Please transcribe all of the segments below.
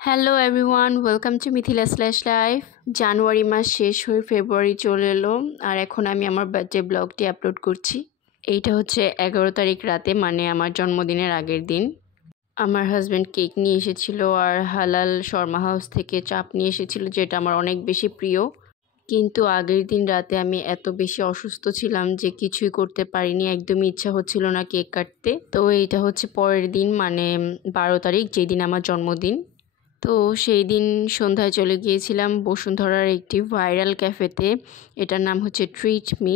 Hello everyone, welcome to Mithila slash life. January মাস শেষ হয়ে ফেব্রুয়ারি চলে এলো, আর এখন আমি আমার বার্থডে ব্লগটি আপলোড করছি। এইটা হচ্ছে 11 তারিখ রাতে, মানে আমার জন্মদিনের আগের দিন। আমার হাজব্যান্ড কেক নিয়ে এসেছিল আর হালাল শর্মা হাউস থেকে চাপ নিয়ে এসেছিল, যেটা আমার অনেক বেশি প্রিয়। কিন্তু আগের দিন রাতে আমি এত বেশি অসুস্থ ছিলাম যে কিছুই করতে পারিনি, একদমই ইচ্ছা হচ্ছিল না কেক কাটতে। তো এইটা হচ্ছে পরের দিন, মানে 12 তারিখ, যেই দিন আমার জন্মদিন। তো সেই দিন সন্ধ্যায় চলে গিয়েছিলাম বসুন্ধরার একটি ভাইরাল ক্যাফেতে। এটার নাম হচ্ছে ট্রিট মি।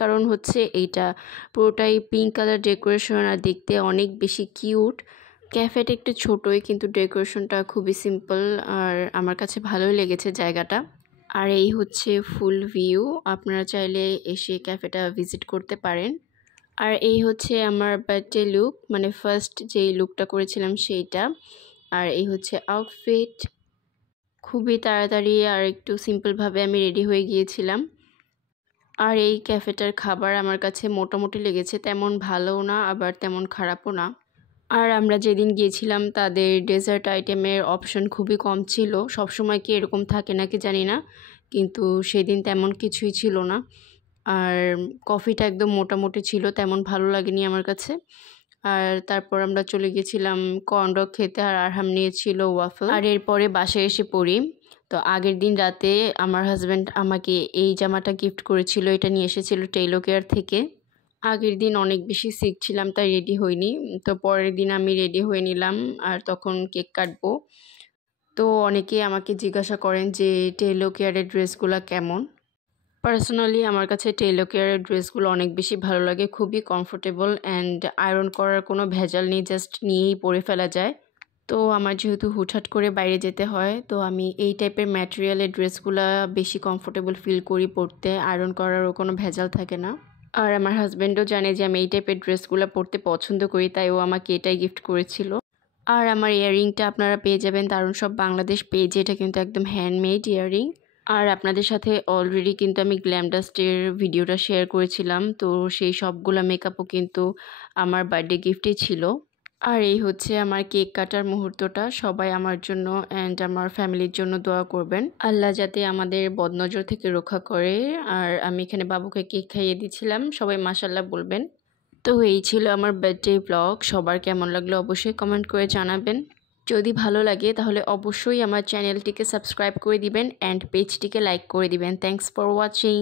কারণ হচ্ছে এইটা পুরোটাই পিঙ্ক কালার ডেকোরেশন আর দেখতে অনেক বেশি কিউট। ক্যাফেটা একটু ছোটোই, কিন্তু ডেকোরেশনটা খুবই সিম্পল আর আমার কাছে ভালোই লেগেছে জায়গাটা। আর এই হচ্ছে ফুল ভিউ, আপনারা চাইলে এসে ক্যাফেটা ভিজিট করতে পারেন। আর এই হচ্ছে আমার বার্থডে লুক, মানে ফার্স্ট যেই লুকটা করেছিলাম সেইটা। আর এই হচ্ছে আউটফিট। খুবই তাড়াতাড়ি আর একটু সিম্পলভাবে আমি রেডি হয়ে গিয়েছিলাম। আর এই ক্যাফেটার খাবার আমার কাছে মোটামুটি লেগেছে, তেমন ভালোও না আবার তেমন খারাপও না। আর আমরা যেদিন গিয়েছিলাম তাদের ডেজার্ট আইটেমের অপশন খুবই কম ছিল। সবসময় কি এরকম থাকে নাকি জানি না, কিন্তু সেদিন তেমন কিছুই ছিল না। আর কফিটা একদম মোটামুটি ছিল, তেমন ভালো লাগেনি আমার কাছে। আর তারপর আমরা চলে গেছিলাম কর্নডগ খেতে, আর আরহাম নিয়েছিল ওয়াফল। আর এরপরে বাসায় এসে পড়ি। তো আগের দিন রাতে আমার হাজব্যান্ড আমাকে এই জামাটা গিফট করেছিল, এটা নিয়ে এসেছিল টেইলো কেয়ার থেকে। আগের দিন অনেক বেশি সিক ছিলাম, তাই রেডি হইনি। তো পরের দিন আমি রেডি হয়ে নিলাম আর তখন কেক কাটবো। তো অনেকেই আমাকে জিজ্ঞাসা করেন যে টেইলো কেয়ারের ড্রেসগুলো কেমন। পার্সোনালি আমার কাছে টেইলো কেয়ারের ড্রেসগুলো অনেক বেশি ভালো লাগে, খুবই কমফোর্টেবল অ্যান্ড আয়রন করার কোনো ভেজাল নেই, জাস্ট নিয়েই পরে ফেলা যায়। তো আমার যেহেতু হুটহাট করে বাইরে যেতে হয়, তো আমি এই টাইপের ম্যাটেরিয়ালের ড্রেসগুলো বেশি কমফোর্টেবল ফিল করি পরতে, আয়রন করারও কোনো ভেজাল থাকে না। আর আমার হাজব্যান্ডও জানে যে আমি এই টাইপের ড্রেসগুলো পরতে পছন্দ করি, তাই ও আমাকে এটাই গিফট করেছিল। আর আমার ইয়াররিংটা আপনারা পেয়ে যাবেন দারুণ সব বাংলাদেশ পেজে, এটা কিন্তু একদম হ্যান্ডমেড ইয়াররিং। আর আপনাদের সাথে অলরেডি কিন্তু আমি গ্ল্যাম ডাস্টের ভিডিওটা শেয়ার করেছিলাম, তো সেই সবগুলো মেকআপও কিন্তু আমার বার্থডে গিফটই ছিল। আর এই হচ্ছে আমার কেক কাটার মুহূর্তটা। সবাই আমার জন্য অ্যান্ড আমার ফ্যামিলির জন্য দোয়া করবেন, আল্লাহ যাতে আমাদের বদনজর থেকে রক্ষা করে। আর আমি এখানে বাবুকে কেক খাইয়ে দিচ্ছিলাম, সবাই মাশাল্লাহ বলবেন। তো এই ছিল আমার বার্থডে ব্লগ। সবার কেমন লাগলো অবশ্যই কমেন্ট করে জানাবেন। যদি ভালো লাগে তাহলে অবশ্যই আমার চ্যানেলটিকে সাবস্ক্রাইব করে দিবেন অ্যান্ড পেজটিকে লাইক করে দিবেন। Thanks for watching.